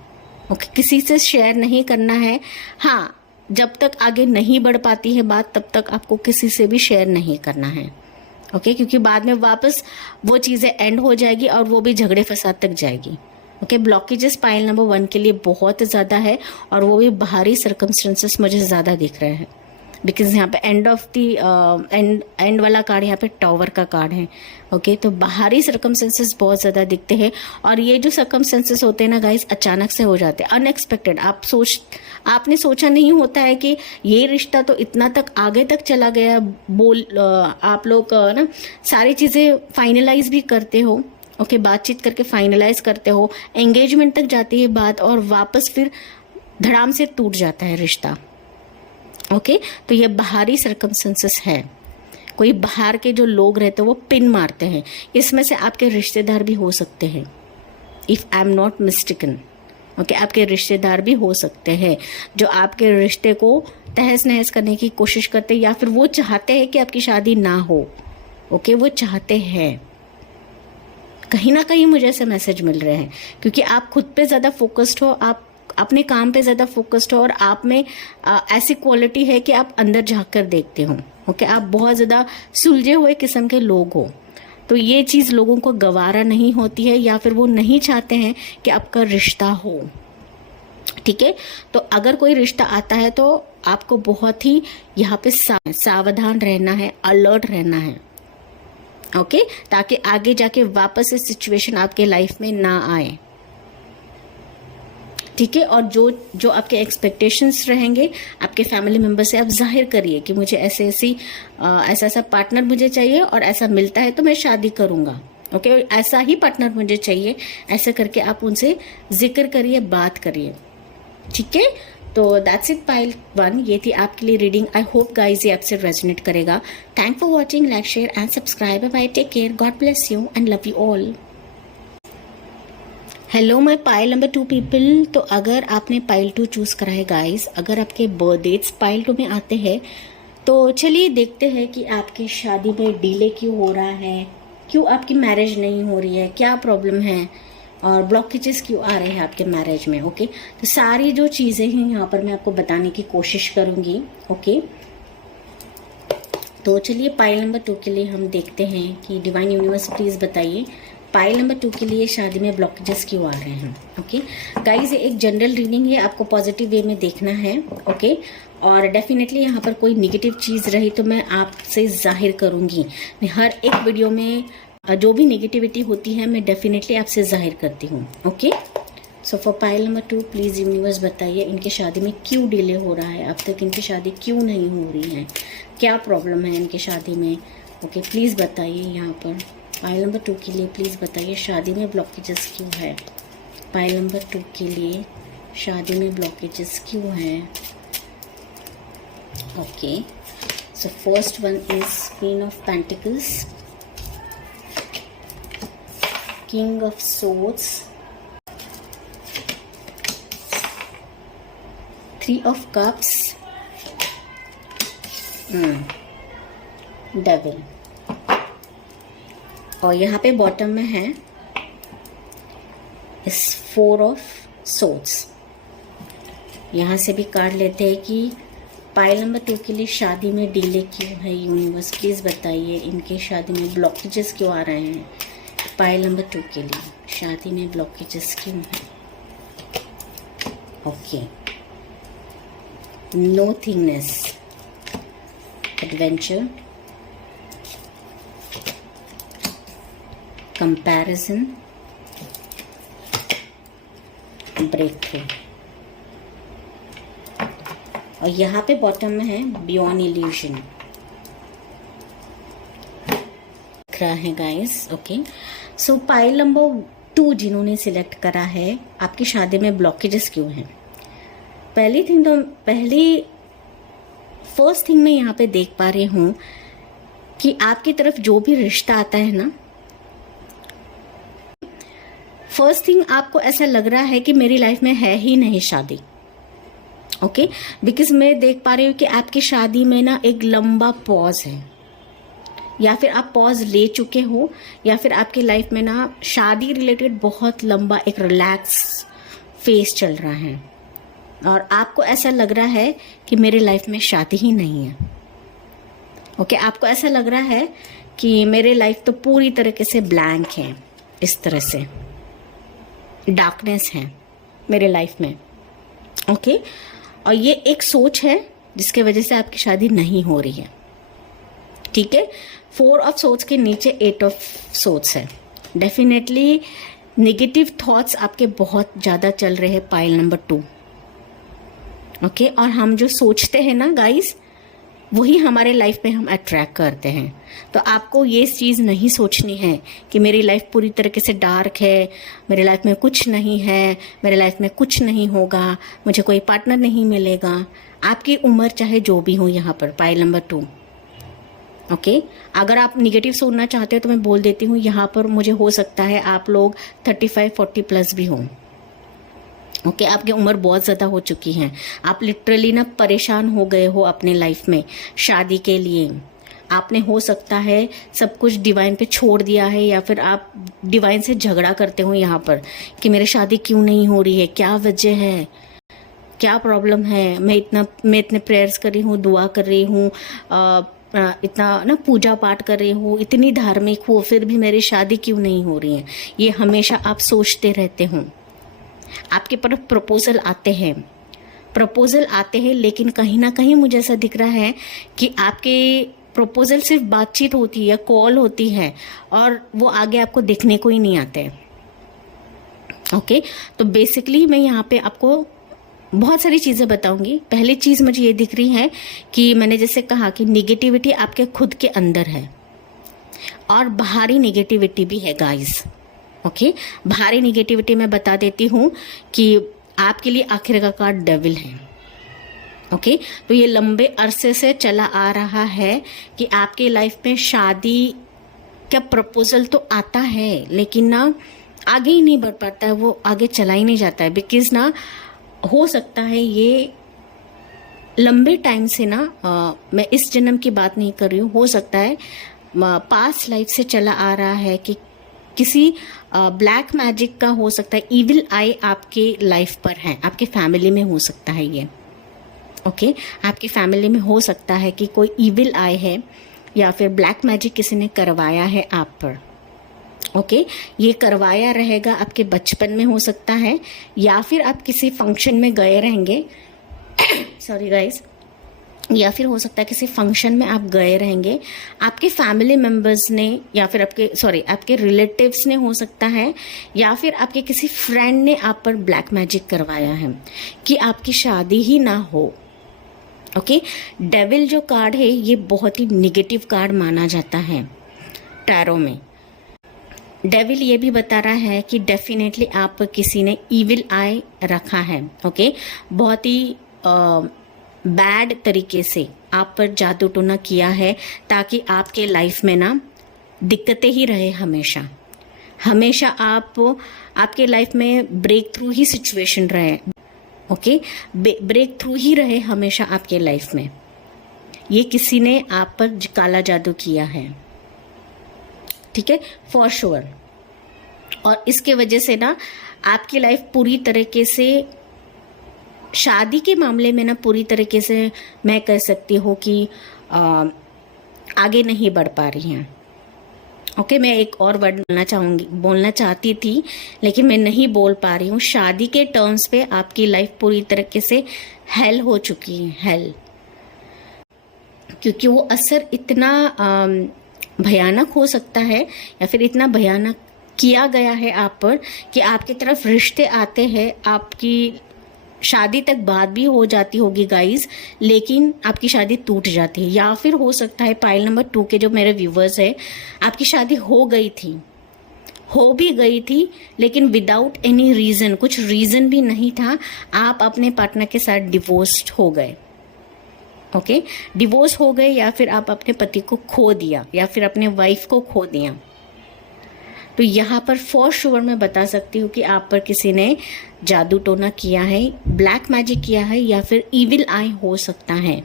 ओके, किसी से शेयर नहीं करना है। हाँ, जब तक आगे नहीं बढ़ पाती है बात तब तक आपको किसी से भी शेयर नहीं करना है। ओके, क्योंकि बाद में वापस वो चीज़ें एंड हो जाएगी और वो भी झगड़े फसाद तक जाएगी। ओके, ब्लॉकेजेस पाइल नंबर 1 के लिए बहुत ज़्यादा है और वो भी बाहरी सर्कमस्टेंसेस मुझे ज़्यादा दिख रहे हैं, बिकॉज यहाँ पे एंड ऑफ दी एंड वाला कार्ड यहाँ पे टॉवर का कार्ड है। ओके, तो बाहरी सर्कमस्टेंसेस बहुत ज़्यादा दिखते हैं और ये जो सर्कमस्टेंसेस होते हैं ना गाइस, अचानक से हो जाते हैं, अनएक्सपेक्टेड। आपने सोचा नहीं होता है कि ये रिश्ता तो इतना तक आगे तक चला गया। आप लोग ना सारी चीज़ें फाइनलाइज भी करते हो। ओके, बातचीत करके फाइनलाइज करते हो, एंगेजमेंट तक जाती है बात और वापस फिर धड़ाम से टूट जाता है रिश्ता। ओके, तो ये बाहरी सर्कमस्टेंसेस है। कोई बाहर के जो लोग रहते हैं वो पिन मारते हैं। इसमें से आपके रिश्तेदार भी हो सकते हैं, if I am not mistaken. Okay, आपके रिश्तेदार भी हो सकते हैं जो आपके रिश्ते को तहस नहस करने की कोशिश करते हैं, या फिर वो चाहते हैं कि आपकी शादी ना हो। ओके, वो चाहते हैं, कहीं ना कहीं मुझे ऐसे मैसेज मिल रहे हैं, क्योंकि आप खुद पे ज़्यादा फोकस्ड हो, आप अपने काम पे ज़्यादा फोकस्ड हो और आप में ऐसी क्वालिटी है कि आप अंदर झांक कर देखते हो। ओके, आप बहुत ज़्यादा सुलझे हुए किस्म के लोग हो, तो ये चीज़ लोगों को गवारा नहीं होती है, या फिर वो नहीं चाहते हैं कि आपका रिश्ता हो। ठीक है, तो अगर कोई रिश्ता आता है तो आपको बहुत ही यहाँ पे सावधान रहना है, अलर्ट रहना है। ओके, ताकि आगे जाके वापस ये सिचुएशन आपके लाइफ में ना आए। ठीक है, और जो आपके एक्सपेक्टेशंस रहेंगे आपके फैमिली मेंबर से, आप जाहिर करिए कि मुझे ऐसा पार्टनर मुझे चाहिए और ऐसा मिलता है तो मैं शादी करूंगा। ओके, ऐसा ही पार्टनर मुझे चाहिए, ऐसा करके आप उनसे जिक्र करिए, बात करिए। ठीक है, तो दैट्स इट पाइल 1, ये थी आपके लिए रीडिंग। आई होप गाइज ये आपसे रेजोनेट करेगा। Thank for watching, like share and subscribe. Bye, take care, God bless you and love you all. Hello my pile number 2 people. तो अगर आपने पाइल 2 चूज करा है गाइस, अगर आपके बर्थ डेट्स पाइल 2 में आते हैं तो चलिए देखते हैं कि आपकी शादी में डिले क्यों हो रहा है, क्यों आपकी मैरिज नहीं हो रही है, क्या प्रॉब्लम है और ब्लॉकेजेस क्यों आ रहे हैं आपके मैरिज में। ओके, तो सारी जो चीज़ें हैं यहाँ पर मैं आपको बताने की कोशिश करूँगी। ओके, तो चलिए पाइल नंबर 2 के लिए हम देखते हैं कि डिवाइन यूनिवर्स प्लीज़ बताइए पाइल नंबर 2 के लिए शादी में ब्लॉकेजेस क्यों आ रहे हैं। ओके गाइज, ये एक जनरल रीडिंग है, आपको पॉजिटिव वे में देखना है। ओके, और डेफिनेटली यहाँ पर कोई नेगेटिव चीज़ रही तो मैं आपसे जाहिर करूँगी। मैं हर एक वीडियो में जो भी नेगेटिविटी होती है मैं डेफिनेटली आपसे जाहिर करती हूँ। Okay, so for pile number 2 please universe बताइए इनकी शादी में क्यों डिले हो रहा है, अब तक इनकी शादी क्यों नहीं हो रही है, क्या प्रॉब्लम है इनकी शादी में। ओके, प्लीज़ बताइए यहाँ पर पाइल नंबर 2 के लिए, प्लीज़ बताइए शादी में ब्लॉकेजेस क्यों है। पाइल नंबर 2 के लिए शादी में ब्लॉकेजेस क्यों हैं। Okay, so first one is queen of pentacles, king of swords, 3 of cups, devil, और यहाँ पे बॉटम में है इस 4 ऑफ सोर्ड्स। यहाँ से भी कार्ड लेते हैं कि पाइल नंबर 2 के लिए शादी में डिले क्यों है। यूनिवर्स प्लीज़ बताइए इनके शादी में ब्लॉकेजेस क्यों आ रहे हैं। पाइल नंबर 2 के लिए शादी में ब्लॉकेजेस क्यों है। Okay, nothingness, adventure, comparison, breakthrough, और यहाँ पे बॉटम में है बियॉन्ड इल्यूजन दिख रहा है गाइस। ओके, सो पाइल नंबर 2 जिन्होंने सिलेक्ट करा है, आपकी शादी में ब्लॉकेजेस क्यों हैं। फर्स्ट थिंग मैं यहाँ पे देख पा रही हूँ कि आपकी तरफ जो भी रिश्ता आता है ना, फर्स्ट थिंग आपको ऐसा लग रहा है कि मेरी लाइफ में है ही नहीं शादी। ओके, बिकॉज मैं देख पा रही हूँ कि आपकी शादी में ना एक लंबा पॉज है, या फिर आप पॉज ले चुके हो, या फिर आपकी लाइफ में ना शादी रिलेटेड बहुत लंबा एक रिलैक्स फेज चल रहा है और आपको ऐसा लग रहा है कि मेरी लाइफ में शादी ही नहीं है। ओके, आपको ऐसा लग रहा है कि मेरे लाइफ तो पूरी तरीके से ब्लैंक है, इस तरह से डार्कनेस है मेरे लाइफ में। ओके, और ये एक सोच है जिसके वजह से आपकी शादी नहीं हो रही है। ठीक है, 4 ऑफ सोर्ड्स के नीचे 8 ऑफ सोर्ड्स है। डेफिनेटली नेगेटिव थॉट्स आपके बहुत ज़्यादा चल रहे हैं, पाइल नंबर 2। ओके, और हम जो सोचते हैं ना गाइस, वही हमारे लाइफ में हम अट्रैक्ट करते हैं। तो आपको ये चीज़ नहीं सोचनी है कि मेरी लाइफ पूरी तरीके से डार्क है, मेरी लाइफ में कुछ नहीं है, मेरे लाइफ में कुछ नहीं होगा, मुझे कोई पार्टनर नहीं मिलेगा। आपकी उम्र चाहे जो भी हो, यहाँ पर पाइल नंबर 2। ओके, अगर आप निगेटिव सोचना चाहते हो तो मैं बोल देती हूँ, यहाँ पर मुझे हो सकता है आप लोग 35-40 प्लस भी हों। ओके, आपकी उम्र बहुत ज़्यादा हो चुकी है, आप लिटरली ना परेशान हो गए हो अपने लाइफ में शादी के लिए। आपने हो सकता है सब कुछ डिवाइन पे छोड़ दिया है, या फिर आप डिवाइन से झगड़ा करते हो यहाँ पर कि मेरी शादी क्यों नहीं हो रही है, क्या वजह है, क्या प्रॉब्लम है। मैं इतने प्रेयर्स कर रही हूँ, दुआ कर रही हूँ, इतना ना पूजा पाठ कर रही हूँ, इतनी धार्मिक हूँ, फिर भी मेरी शादी क्यों नहीं हो रही है। ये हमेशा आप सोचते रहते हो। आपके पास प्रपोजल आते हैं, लेकिन कहीं ना कहीं मुझे ऐसा दिख रहा है कि आपके प्रपोजल सिर्फ बातचीत होती है, कॉल होती है, और वो आगे आपको देखने को ही नहीं आते। ओके, तो बेसिकली मैं यहाँ पे आपको बहुत सारी चीज़ें बताऊंगी। पहली चीज़ मुझे ये दिख रही है कि मैंने जैसे कहा कि निगेटिविटी आपके खुद के अंदर है और बाहरी निगेटिविटी भी है गाइस। ओके, बाहरी निगेटिविटी मैं बता देती हूँ कि आपके लिए आखिर का कार्ड डेविल है। ओके, तो ये लंबे अरसे से चला आ रहा है कि आपके लाइफ में शादी का प्रपोजल तो आता है, लेकिन ना आगे ही नहीं बढ़ पाता है, वो आगे चला ही नहीं जाता है। बिकॉज ना हो सकता है ये लंबे टाइम से ना मैं इस जन्म की बात नहीं कर रही हूँ, हो सकता है पास्ट लाइफ से चला आ रहा है कि किसी ब्लैक मैजिक का हो सकता है, इविल आई आपके लाइफ पर है, आपके फैमिली में हो सकता है ये। ओके, आपकी फैमिली में हो सकता है कि कोई इविल आई है या फिर ब्लैक मैजिक किसी ने करवाया है आप पर। ओके, ये करवाया रहेगा आपके बचपन में हो सकता है, या फिर आप किसी फंक्शन में गए रहेंगे सॉरी गाइस, या फिर हो सकता है किसी फंक्शन में आप गए रहेंगे, आपके फैमिली मेंबर्स ने या फिर आपके रिलेटिव्स ने हो सकता है, या फिर आपके किसी फ्रेंड ने आप पर ब्लैक मैजिक करवाया है कि आपकी शादी ही ना हो। ओके, डेविल जो कार्ड है ये बहुत ही निगेटिव कार्ड माना जाता है टैरो में। डेविल ये भी बता रहा है कि डेफिनेटली आप पर किसी ने इविल आई रखा है। ओके, बहुत ही बैड तरीके से आप पर जादू टोना किया है, ताकि आपके लाइफ में ना दिक्कतें ही रहे हमेशा आपके लाइफ में ब्रेक थ्रू ही सिचुएशन रहे। ओके, ब्रेक थ्रू ही रहे हमेशा आपके लाइफ में। ये किसी ने आप पर काला जादू किया है, ठीक है, फॉर श्योर। और इसके वजह से ना आपकी लाइफ पूरी तरीके से शादी के मामले में ना पूरी तरीके से मैं कह सकती हूँ कि आगे नहीं बढ़ पा रही हैं। ओके, मैं एक और वर्ड बोलना चाहती थी लेकिन मैं नहीं बोल पा रही हूँ। शादी के टर्म्स पे आपकी लाइफ पूरी तरीके से हेल हो चुकी है, हेल, क्योंकि वो असर इतना भयानक हो सकता है या फिर इतना भयानक किया गया है आप पर कि आपकी तरफ रिश्ते आते हैं, आपकी शादी तक बात भी हो जाती होगी गाइज, लेकिन आपकी शादी टूट जाती है। या फिर हो सकता है पाइल नंबर 2 के जो मेरे व्यूवर्स है, आपकी शादी हो भी गई थी लेकिन विदाउट एनी रीज़न, कुछ रीज़न भी नहीं था, आप अपने पार्टनर के साथ डिवोर्स्ड हो गए। ओके, डिवोर्स हो गए, या फिर आप अपने पति को खो दिया, या फिर अपने वाइफ को खो दिया। तो यहाँ पर फॉर श्योर मैं बता सकती हूँ कि आप पर किसी ने जादू टोना किया है, ब्लैक मैजिक किया है, या फिर इविल आई हो सकता है,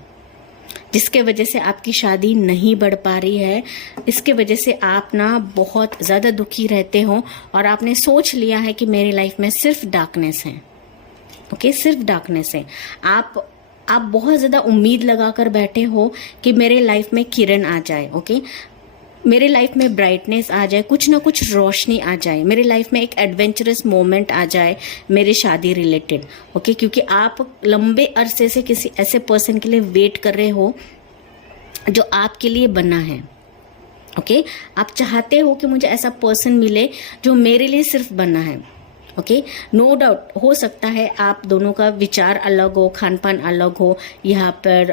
जिसके वजह से आपकी शादी नहीं बढ़ पा रही है। इसके वजह से आप ना बहुत ज़्यादा दुखी रहते हो और आपने सोच लिया है कि मेरी लाइफ में सिर्फ डार्कनेस है। ओके, सिर्फ डार्कनेस है। आप बहुत ज़्यादा उम्मीद लगा कर बैठे हो कि मेरे लाइफ में किरण आ जाए। ओके, मेरे लाइफ में ब्राइटनेस आ जाए, कुछ ना कुछ रोशनी आ जाए, मेरे लाइफ में एक एडवेंचरस मोमेंट आ जाए मेरे शादी रिलेटेड। ओके, क्योंकि आप लंबे अरसे से किसी ऐसे पर्सन के लिए वेट कर रहे हो जो आपके लिए बना है। ओके, आप चाहते हो कि मुझे ऐसा पर्सन मिले जो मेरे लिए सिर्फ बना है। ओके, नो डाउट हो सकता है आप दोनों का विचार अलग हो, खान पान अलग हो, यहाँ पर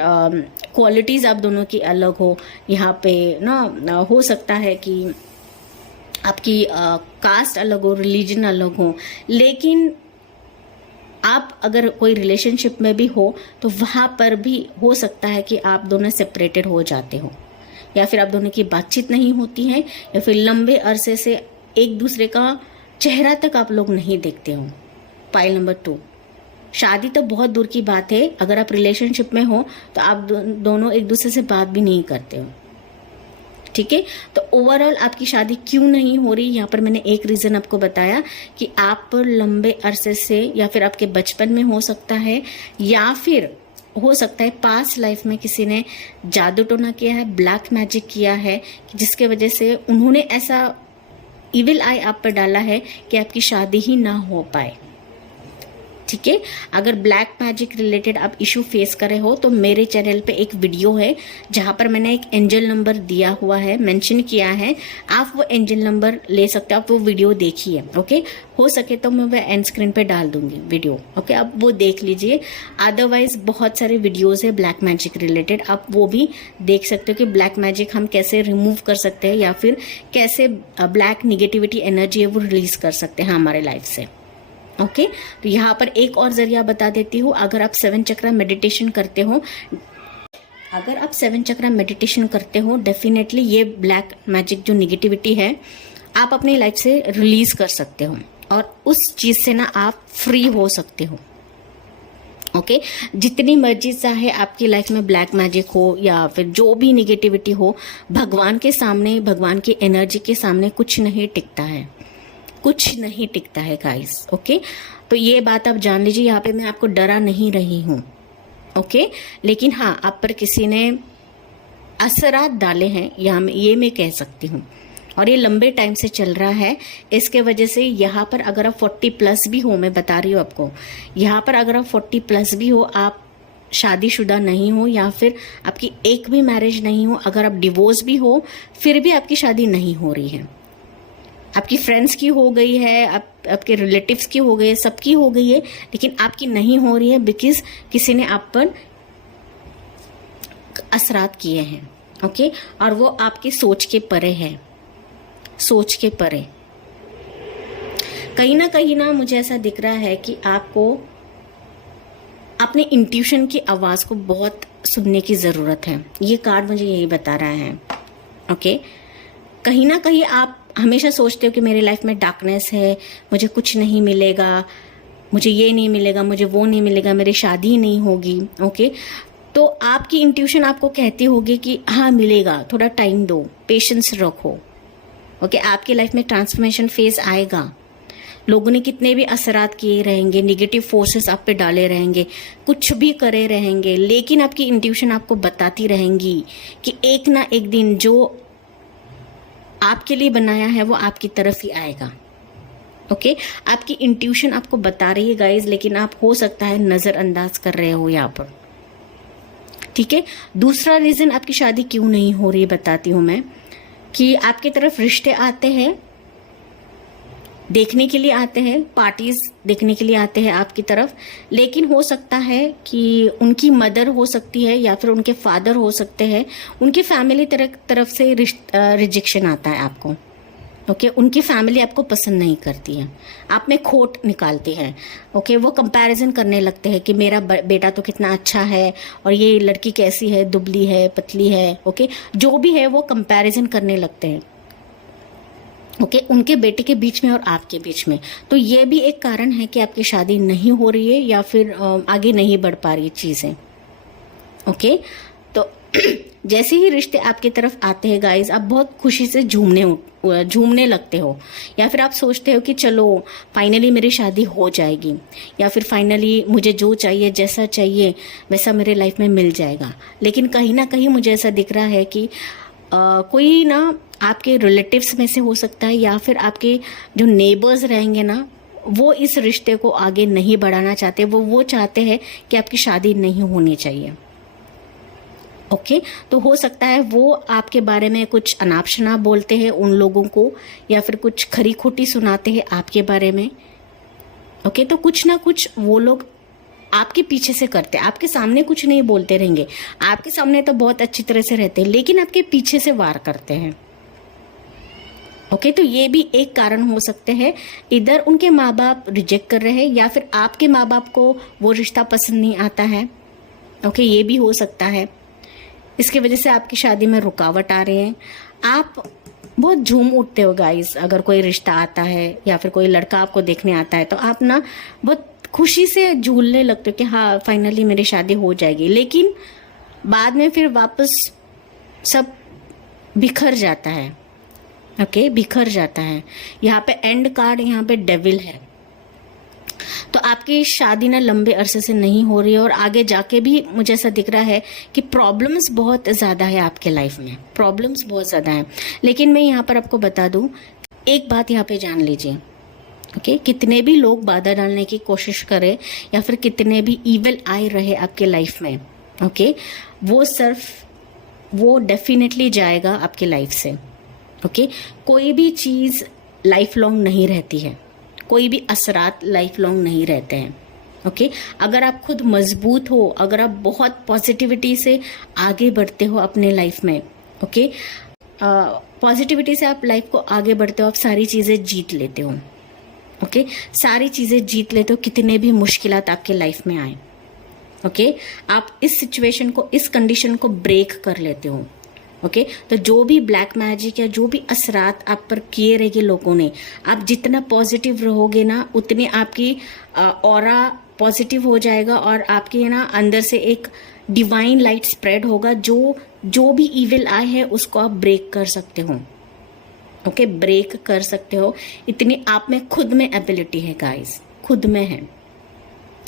क्वालिटीज़ आप दोनों की अलग हो, यहाँ पे ना हो सकता है कि आपकी कास्ट अलग हो, रिलीजन अलग हो, लेकिन आप अगर कोई रिलेशनशिप में भी हो तो वहाँ पर भी हो सकता है कि आप दोनों सेपरेटेड हो जाते हो, या फिर आप दोनों की बातचीत नहीं होती है, या फिर लंबे अरसे से एक दूसरे का चेहरा तक आप लोग नहीं देखते हो। पाइल नंबर 2, शादी तो बहुत दूर की बात है, अगर आप रिलेशनशिप में हो तो आप दोनों एक दूसरे से बात भी नहीं करते हो। ठीक है, तो ओवरऑल आपकी शादी क्यों नहीं हो रही, यहाँ पर मैंने एक रीज़न आपको बताया कि आप लंबे अरसे से, या फिर आपके बचपन में हो सकता है, या फिर हो सकता है पास्ट लाइफ में किसी ने जादू टोना किया है, ब्लैक मैजिक किया है, जिसके वजह से उन्होंने ऐसा इविल आई आप पर डाला है कि आपकी शादी ही ना हो पाए। ठीक है, अगर ब्लैक मैजिक रिलेटेड आप इशू फेस कर रहे हो तो मेरे चैनल पे एक वीडियो है जहां पर मैंने एक एंजल नंबर दिया हुआ है, मेंशन किया है, आप वो एंजल नंबर ले सकते हो, आप वो वीडियो देखिए। ओके, हो सके तो मैं वो एंड स्क्रीन पे डाल दूंगी वीडियो। ओके, आप वो देख लीजिए। अदरवाइज बहुत सारे वीडियोस है ब्लैक मैजिक रिलेटेड, आप वो भी देख सकते हो कि ब्लैक मैजिक हम कैसे रिमूव कर सकते हैं, या फिर कैसे ब्लैक निगेटिविटी एनर्जी है वो रिलीज कर सकते हैं हमारे लाइफ से। ओके, तो यहाँ पर एक और जरिया बता देती हूँ। अगर आप 7 चक्रा मेडिटेशन करते हो, डेफिनेटली ये ब्लैक मैजिक जो निगेटिविटी है आप अपनी लाइफ से रिलीज कर सकते हो, और उस चीज से ना आप फ्री हो सकते हो। ओके, जितनी मर्जी चाहे आपकी लाइफ में ब्लैक मैजिक हो या फिर जो भी निगेटिविटी हो, भगवान के सामने, भगवान की एनर्जी के सामने कुछ नहीं टिकता है, कुछ नहीं टिकता है गाइस। ओके, तो ये बात आप जान लीजिए। यहाँ पे मैं आपको डरा नहीं रही हूँ। ओके, लेकिन हाँ, आप पर किसी ने असरात डाले हैं, ये मैं कह सकती हूँ, और ये लंबे टाइम से चल रहा है। इसके वजह से यहाँ पर अगर आप 40+ भी हो, मैं बता रही हूँ आपको, यहाँ पर अगर आप 40+ भी हो, आप शादीशुदा नहीं हो, या फिर आपकी एक भी मैरिज नहीं हो, अगर आप डिवोर्स भी हो, फिर भी आपकी शादी नहीं हो रही है। आपकी फ्रेंड्स की हो गई है, आपके रिलेटिव्स की हो गई है, सबकी हो गई है, लेकिन आपकी नहीं हो रही है बिकॉज किसी ने आप पर असरात किए हैं। ओके, और वो आपकी सोच के परे है, सोच के परे। कहीं ना मुझे ऐसा दिख रहा है कि आपको अपने इंट्यूशन की आवाज़ को बहुत सुनने की ज़रूरत है। ये कार्ड मुझे यही बता रहा है। ओके, कहीं ना कहीं आप हमेशा सोचते हो कि मेरी लाइफ में डार्कनेस है, मुझे कुछ नहीं मिलेगा, मुझे ये नहीं मिलेगा, मुझे वो नहीं मिलेगा, मेरी शादी ही नहीं होगी। ओके, तो आपकी इंट्यूशन आपको कहती होगी कि हाँ मिलेगा, थोड़ा टाइम दो, पेशेंस रखो। ओके, आपकी लाइफ में ट्रांसफॉर्मेशन फेज आएगा। लोगों ने कितने भी असरात किए रहेंगे, निगेटिव फोर्सेस आप पे डाले रहेंगे, कुछ भी करे रहेंगे, लेकिन आपकी इंट्यूशन आपको बताती रहेंगी कि एक ना एक दिन जो आपके लिए बनाया है वो आपकी तरफ ही आएगा। ओके, आपकी इंट्यूशन आपको बता रही है गाइज, लेकिन आप हो सकता है नजरअंदाज कर रहे हो यहाँ पर। ठीक है, दूसरा रीजन आपकी शादी क्यों नहीं हो रही बताती हूँ मैं, कि आपकी तरफ रिश्ते आते हैं, देखने के लिए आते हैं, पार्टीज देखने के लिए आते हैं आपकी तरफ, लेकिन हो सकता है कि उनकी मदर हो सकती है या फिर उनके फादर हो सकते हैं, उनकी फैमिली तरफ से रिजेक्शन आता है आपको। ओके, उनकी फैमिली आपको पसंद नहीं करती है, आप में खोट निकालती है। ओके, वो कंपैरिजन करने लगते हैं कि मेरा बेटा तो कितना अच्छा है और ये लड़की कैसी है, दुबली है, पतली है। ओके, जो भी है वो कंपैरिजन करने लगते हैं। ओके, उनके बेटे के बीच में और आपके बीच में। तो ये भी एक कारण है कि आपकी शादी नहीं हो रही है या फिर आगे नहीं बढ़ पा रही चीज़ें। ओके, तो जैसे ही रिश्ते आपकी तरफ आते हैं गाइज, आप बहुत खुशी से झूमने लगते हो, या फिर आप सोचते हो कि चलो फाइनली मेरी शादी हो जाएगी, या फिर फाइनली मुझे जो चाहिए, जैसा चाहिए वैसा मेरे लाइफ में मिल जाएगा। लेकिन कहीं ना कहीं मुझे ऐसा दिख रहा है कि कोई ना आपके रिलेटिव्स में से हो सकता है, या फिर आपके जो नेबर्स रहेंगे ना, वो इस रिश्ते को आगे नहीं बढ़ाना चाहते। वो चाहते हैं कि आपकी शादी नहीं होनी चाहिए। ओके, तो हो सकता है वो आपके बारे में कुछ अनाप शनाप बोलते हैं उन लोगों को, या फिर कुछ खरी खोटी सुनाते हैं आपके बारे में। ओके, तो कुछ ना कुछ वो लोग आपके पीछे से करते हैं। आपके सामने कुछ नहीं बोलते रहेंगे, आपके सामने तो बहुत अच्छी तरह से रहते हैं, लेकिन आपके पीछे से वार करते हैं। ओके, तो ये भी एक कारण हो सकते हैं। इधर उनके माँ बाप रिजेक्ट कर रहे हैं, या फिर आपके माँ बाप को वो रिश्ता पसंद नहीं आता है। ओके, ये भी हो सकता है। इसकी वजह से आपकी शादी में रुकावट आ रही है। आप बहुत झूम उठते हो गाइस, अगर कोई रिश्ता आता है या फिर कोई लड़का आपको देखने आता है, तो आप ना बहुत खुशी से झूलने लगते हो कि हाँ फाइनली मेरी शादी हो जाएगी। लेकिन बाद में फिर वापस सब बिखर जाता है। ओके, बिखर जाता है। यहाँ पे एंड कार्ड, यहाँ पे डेविल है। तो आपकी शादी ना लंबे अरसे से नहीं हो रही है, और आगे जाके भी मुझे ऐसा दिख रहा है कि प्रॉब्लम्स बहुत ज़्यादा है आपके लाइफ में, प्रॉब्लम्स बहुत ज़्यादा है। लेकिन मैं यहाँ पर आपको बता दूँ, एक बात यहाँ पे जान लीजिए। ओके, कितने भी लोग बाधा डालने की कोशिश करें, या फिर कितने भी इविल आई रहे आपके लाइफ में, ओके, वो डेफिनेटली जाएगा आपकी लाइफ से। ओके, कोई भी चीज़ लाइफ लॉन्ग नहीं रहती है, कोई भी असरात लाइफ लॉन्ग नहीं रहते हैं। ओके, अगर आप खुद मजबूत हो, अगर आप बहुत पॉजिटिविटी से आगे बढ़ते हो अपने लाइफ में, ओके, पॉजिटिविटी से आप लाइफ को आगे बढ़ते हो, आप सारी चीज़ें जीत लेते हो। ओके, सारी चीज़ें जीत लेते हो, कितने भी मुश्किलात आपके लाइफ में आए। ओके, आप इस सिचुएशन को, इस कंडीशन को ब्रेक कर लेते हो। ओके, तो जो भी ब्लैक मैजिक या जो भी असरात आप पर किए रहेंगे लोगों ने, आप जितना पॉजिटिव रहोगे ना, उतनी आपकी ऑरा पॉजिटिव हो जाएगा, और आपके ना अंदर से एक डिवाइन लाइट स्प्रेड होगा। जो भी इविल आए है उसको आप ब्रेक कर सकते हो। ओके, ब्रेक कर सकते हो। इतनी आप में खुद में एबिलिटी है गाइस, खुद में है।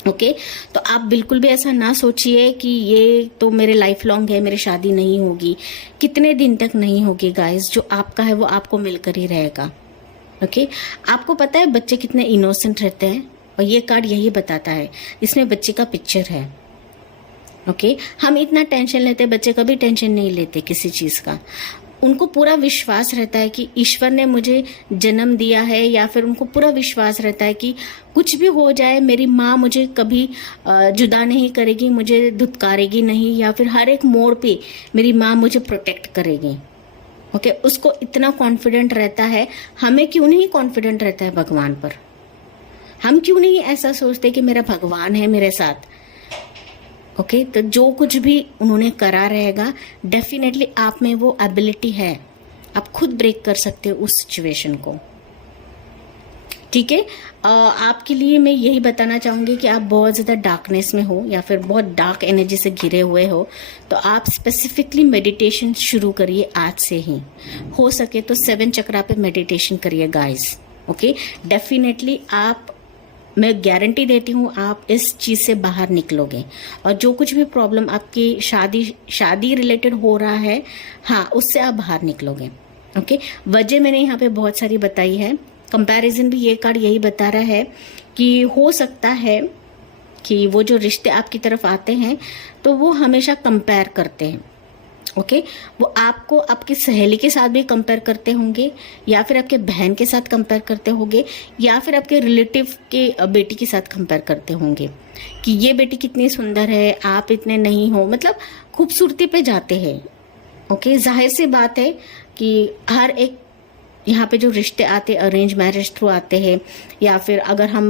ओके, तो आप बिल्कुल भी ऐसा ना सोचिए कि ये तो मेरे लाइफ लॉन्ग है, मेरी शादी नहीं होगी। कितने दिन तक नहीं होगी गाइस, जो आपका है वो आपको मिलकर ही रहेगा। ओके, आपको पता है बच्चे कितने इनोसेंट रहते हैं, और ये कार्ड यही बताता है। इसमें बच्चे का पिक्चर है। ओके, हम इतना टेंशन लेते हैं, बच्चे कभी टेंशन नहीं लेते किसी चीज़ का। उनको पूरा विश्वास रहता है कि ईश्वर ने मुझे जन्म दिया है, या फिर उनको पूरा विश्वास रहता है कि कुछ भी हो जाए मेरी माँ मुझे कभी जुदा नहीं करेगी, मुझे धुतकारेगी नहीं, या फिर हर एक मोड़ पे मेरी माँ मुझे प्रोटेक्ट करेगी। ओके, उसको इतना कॉन्फिडेंट रहता है। हमें क्यों नहीं कॉन्फिडेंट रहता है भगवान पर? हम क्यों नहीं ऐसा सोचते कि मेरा भगवान है मेरे साथ? ओके, तो जो कुछ भी उन्होंने करा रहेगा, डेफिनेटली आप में वो एबिलिटी है। आप खुद ब्रेक कर सकते हो उस सिचुएशन को। ठीक है, आपके लिए मैं यही बताना चाहूँगी कि आप बहुत ज़्यादा डार्कनेस में हो, या फिर बहुत डार्क एनर्जी से घिरे हुए हो, तो आप स्पेसिफिकली मेडिटेशन शुरू करिए आज से ही। हो सके तो 7 चक्रा पे मेडिटेशन करिए गाइस। ओके, डेफिनेटली मैं गारंटी देती हूँ आप इस चीज़ से बाहर निकलोगे, और जो कुछ भी प्रॉब्लम आपकी शादी रिलेटेड हो रहा है, हाँ, उससे आप बाहर निकलोगे। ओके, वजह मैंने यहाँ पे बहुत सारी बताई है। कंपैरिजन भी ये कार्ड यही बता रहा है कि हो सकता है कि वो जो रिश्ते आपकी तरफ आते हैं, तो वो हमेशा कंपेयर करते हैं। ओके, वो आपको आपकी सहेली के साथ भी कंपेयर करते होंगे, या फिर आपके बहन के साथ कंपेयर करते होंगे, या फिर आपके रिलेटिव के बेटी के साथ कंपेयर करते होंगे कि ये बेटी कितनी सुंदर है, आप इतने नहीं हो। मतलब खूबसूरती पे जाते हैं। ओके, जाहिर सी बात है कि हर एक यहाँ पे जो रिश्ते आते, अरेंज मैरिज थ्रू आते हैं, या फिर अगर हम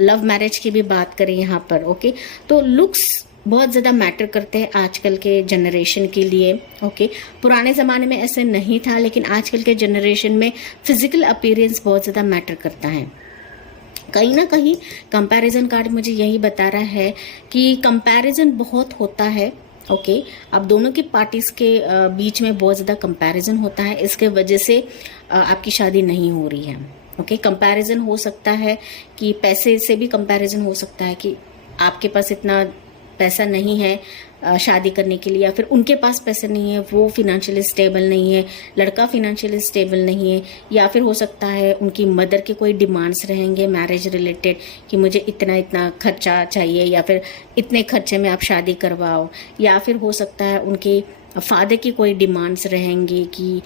लव मैरिज की भी बात करें यहाँ पर, ओके, तो लुक्स बहुत ज़्यादा मैटर करते हैं आजकल के जनरेशन के लिए। ओके, पुराने ज़माने में ऐसे नहीं था, लेकिन आजकल के जनरेशन में फिजिकल अपीयरेंस बहुत ज़्यादा मैटर करता है। कहीं ना कहीं कंपैरिजन कार्ड मुझे यही बता रहा है कि कंपैरिजन बहुत होता है। ओके, अब दोनों की पार्टीज के बीच में बहुत ज़्यादा कंपैरिजन होता है, इसके वजह से आपकी शादी नहीं हो रही है। ओके, कंपैरिजन हो सकता है कि पैसे से भी कंपैरिजन हो सकता है कि आपके पास इतना पैसा नहीं है शादी करने के लिए, या फिर उनके पास पैसे नहीं है, वो फिनेंशियली स्टेबल नहीं है, लड़का फिनेंशियली स्टेबल नहीं है, या फिर हो सकता है उनकी मदर के कोई डिमांड्स रहेंगे मैरिज रिलेटेड कि मुझे इतना इतना खर्चा चाहिए, या फिर इतने खर्चे में आप शादी करवाओ, या फिर हो सकता है उनके फादर की कोई डिमांड्स रहेंगी कि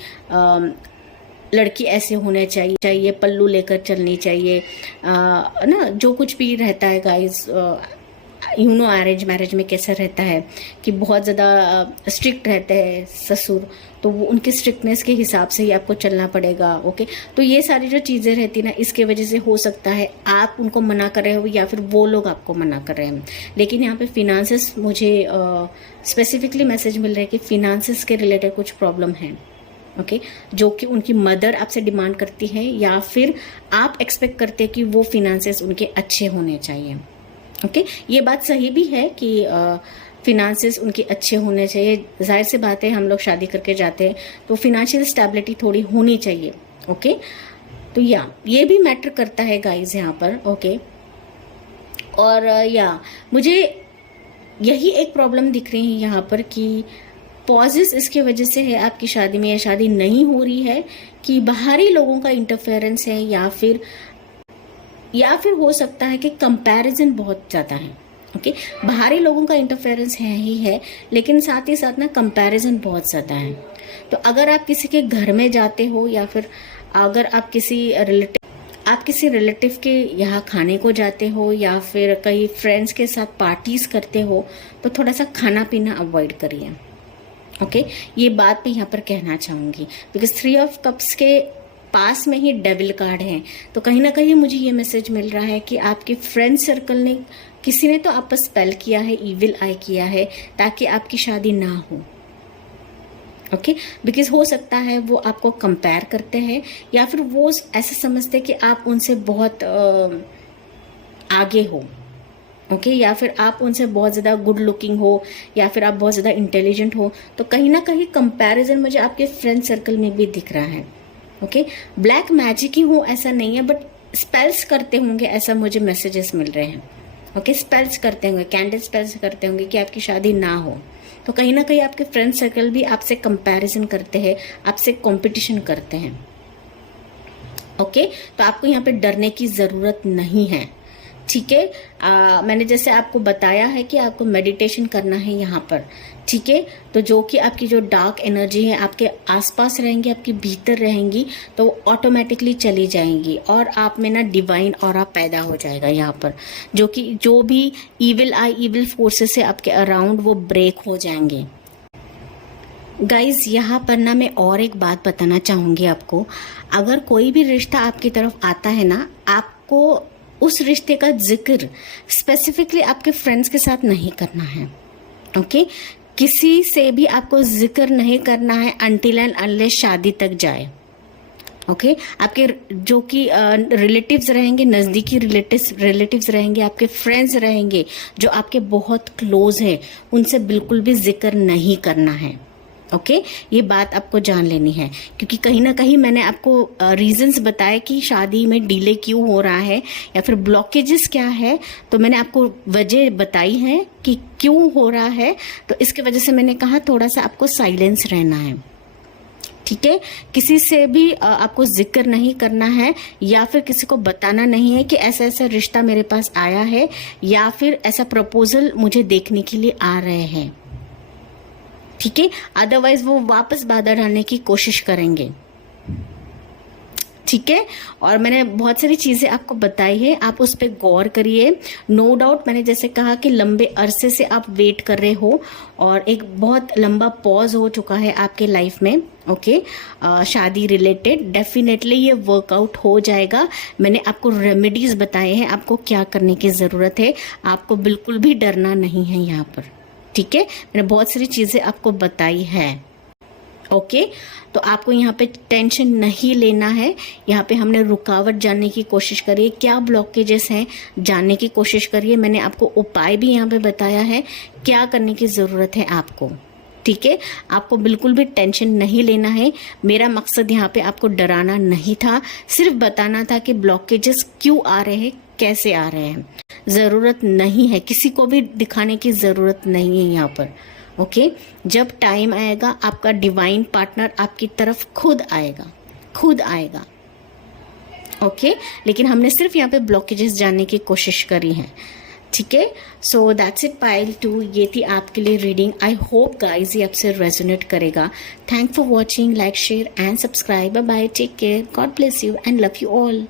लड़की ऐसे होने चाहिए, पल्लू लेकर चलनी चाहिए, ना जो कुछ भी रहता है गाइस, अरेंज मैरिज में कैसा रहता है कि बहुत ज़्यादा स्ट्रिक्ट रहते हैं ससुर, तो वो उनके स्ट्रिक्टनेस के हिसाब से ही आपको चलना पड़ेगा। ओके, तो ये सारी जो चीज़ें रहती ना, इसके वजह से हो सकता है आप उनको मना कर रहे हो या फिर वो लोग आपको मना कर रहे हैं। लेकिन यहाँ पे फिनांसेस मुझे स्पेसिफिकली मैसेज मिल रहा है कि फिनांसेस के रिलेटेड कुछ प्रॉब्लम है। ओके, जो कि उनकी मदर आपसे डिमांड करती है, या फिर आप एक्सपेक्ट करते हैं कि वो फिनांसेस उनके अच्छे होने चाहिए। ओके, ये बात सही भी है कि फिनांसेस उनके अच्छे होने चाहिए। जाहिर सी बात है, हम लोग शादी करके जाते हैं तो फिनेंशियल स्टेबिलिटी थोड़ी होनी चाहिए। ओके, तो ये भी मैटर करता है गाइज यहाँ पर। ओके, और मुझे यही एक प्रॉब्लम दिख रही है यहाँ पर कि पॉजेस इसके वजह से है आपकी शादी में, या शादी नहीं हो रही है कि बाहरी लोगों का इंटरफेरेंस है, या फिर हो सकता है कि कंपैरिजन बहुत ज़्यादा है। ओके, बाहरी लोगों का इंटरफेरेंस है ही है, लेकिन साथ ही साथ ना कंपैरिजन बहुत ज़्यादा है। तो अगर आप किसी के घर में जाते हो, या फिर अगर आप किसी रिलेटिव के यहाँ खाने को जाते हो, या फिर कई फ्रेंड्स के साथ पार्टीज करते हो, तो थोड़ा सा खाना पीना अवॉइड करिए। ओके, ये बात मैं यहाँ पर कहना चाहूँगी, बिकॉज 3 ऑफ कप्स के पास में ही डेविल कार्ड है। तो कहीं ना कहीं मुझे ये मैसेज मिल रहा है कि आपके फ्रेंड सर्कल ने, किसी ने तो आप पर स्पेल किया है, इविल आई किया है, ताकि आपकी शादी ना हो। ओके, बिकॉज हो सकता है वो आपको कंपेयर करते हैं, या फिर वो ऐसा समझते हैं कि आप उनसे बहुत आगे हो। ओके, या फिर आप उनसे बहुत ज़्यादा गुड लुकिंग हो, या फिर आप बहुत ज़्यादा इंटेलिजेंट हो। तो कहीं ना कहीं कंपैरिजन मुझे आपके फ्रेंड सर्कल में भी दिख रहा है। ओके, ब्लैक मैजिक ही हो ऐसा नहीं है, बट स्पेल्स करते होंगे, ऐसा मुझे मैसेजेस मिल रहे हैं। ओके, स्पेल्स करते होंगे, कैंडल स्पेल्स करते होंगे कि आपकी शादी ना हो। तो कहीं ना कहीं आपके फ्रेंड सर्कल भी आपसे कंपैरिजन करते हैं, आपसे कंपटीशन करते हैं। ओके, तो आपको यहाँ पे डरने की ज़रूरत नहीं है। ठीक है, मैंने जैसे आपको बताया है कि आपको मेडिटेशन करना है यहाँ पर। ठीक है, तो जो कि आपकी जो डार्क एनर्जी है आपके आसपास रहेंगी, आपके भीतर रहेंगी, तो वो ऑटोमेटिकली चली जाएंगी, और आप में ना डिवाइन ऑरा पैदा हो जाएगा यहाँ पर, जो कि जो भी इविल फोर्सेस है आपके अराउंड, वो ब्रेक हो जाएंगे। गाइज, यहाँ पर ना मैं और एक बात बताना चाहूँगी आपको। अगर कोई भी रिश्ता आपकी तरफ आता है ना, आपको उस रिश्ते का जिक्र स्पेसिफिकली आपके फ्रेंड्स के साथ नहीं करना है। ओके, किसी से भी आपको जिक्र नहीं करना है अनटिल एंड अनलेस शादी तक जाए। ओके, आपके जो कि रिलेटिव्स रहेंगे, नज़दीकी रिलेटिव्स रहेंगे, आपके फ्रेंड्स रहेंगे जो आपके बहुत क्लोज हैं, उनसे बिल्कुल भी जिक्र नहीं करना है। ओके, ये बात आपको जान लेनी है, क्योंकि कहीं ना कहीं मैंने आपको रीजंस बताए कि शादी में डिले क्यों हो रहा है, या फिर ब्लॉकेजेस क्या है। तो मैंने आपको वजह बताई है कि क्यों हो रहा है, तो इसके वजह से मैंने कहा थोड़ा सा आपको साइलेंस रहना है। ठीक है, किसी से भी आपको जिक्र नहीं करना है, या फिर किसी को बताना नहीं है कि ऐसा ऐसा रिश्ता मेरे पास आया है, या फिर ऐसा प्रपोजल मुझे देखने के लिए आ रहे हैं। ठीक है, अदरवाइज वो वापस बाधा डालने की कोशिश करेंगे। ठीक है, और मैंने बहुत सारी चीजें आपको बताई है, आप उस पर गौर करिए। नो डाउट मैंने जैसे कहा कि लंबे अरसे से आप वेट कर रहे हो, और एक बहुत लंबा पॉज हो चुका है आपके लाइफ में। ओके, शादी रिलेटेड डेफिनेटली ये वर्कआउट हो जाएगा। मैंने आपको रेमेडीज बताए हैं, आपको क्या करने की जरूरत है। आपको बिल्कुल भी डरना नहीं है यहाँ पर। ठीक है, मैंने बहुत सारी चीजें आपको बताई है। ओके, तो आपको यहाँ पे टेंशन नहीं लेना है। यहाँ पे हमने रुकावट जानने की कोशिश करिए, क्या ब्लॉकेजेस हैं जानने की कोशिश करिए। मैंने आपको उपाय भी यहाँ पे बताया है, क्या करने की ज़रूरत है आपको। ठीक है, आपको बिल्कुल भी टेंशन नहीं लेना है। मेरा मकसद यहाँ पे आपको डराना नहीं था, सिर्फ बताना था कि ब्लॉकेजेस क्यों आ रहे हैं, कैसे आ रहे हैं। ज़रूरत नहीं है, किसी को भी दिखाने की ज़रूरत नहीं है यहाँ पर। ओके, जब टाइम आएगा आपका डिवाइन पार्टनर आपकी तरफ खुद आएगा, खुद आएगा। ओके, लेकिन हमने सिर्फ यहाँ पे ब्लॉकेजेस जानने की कोशिश करी है। ठीक है, सो दैट्स इट पाइल 2, ये थी आपके लिए रीडिंग। आई होप गाइज ये आपसे रेजोनेट करेगा। Thank for watching, like share and subscribe. Bye bye, take care, God bless you and love you all.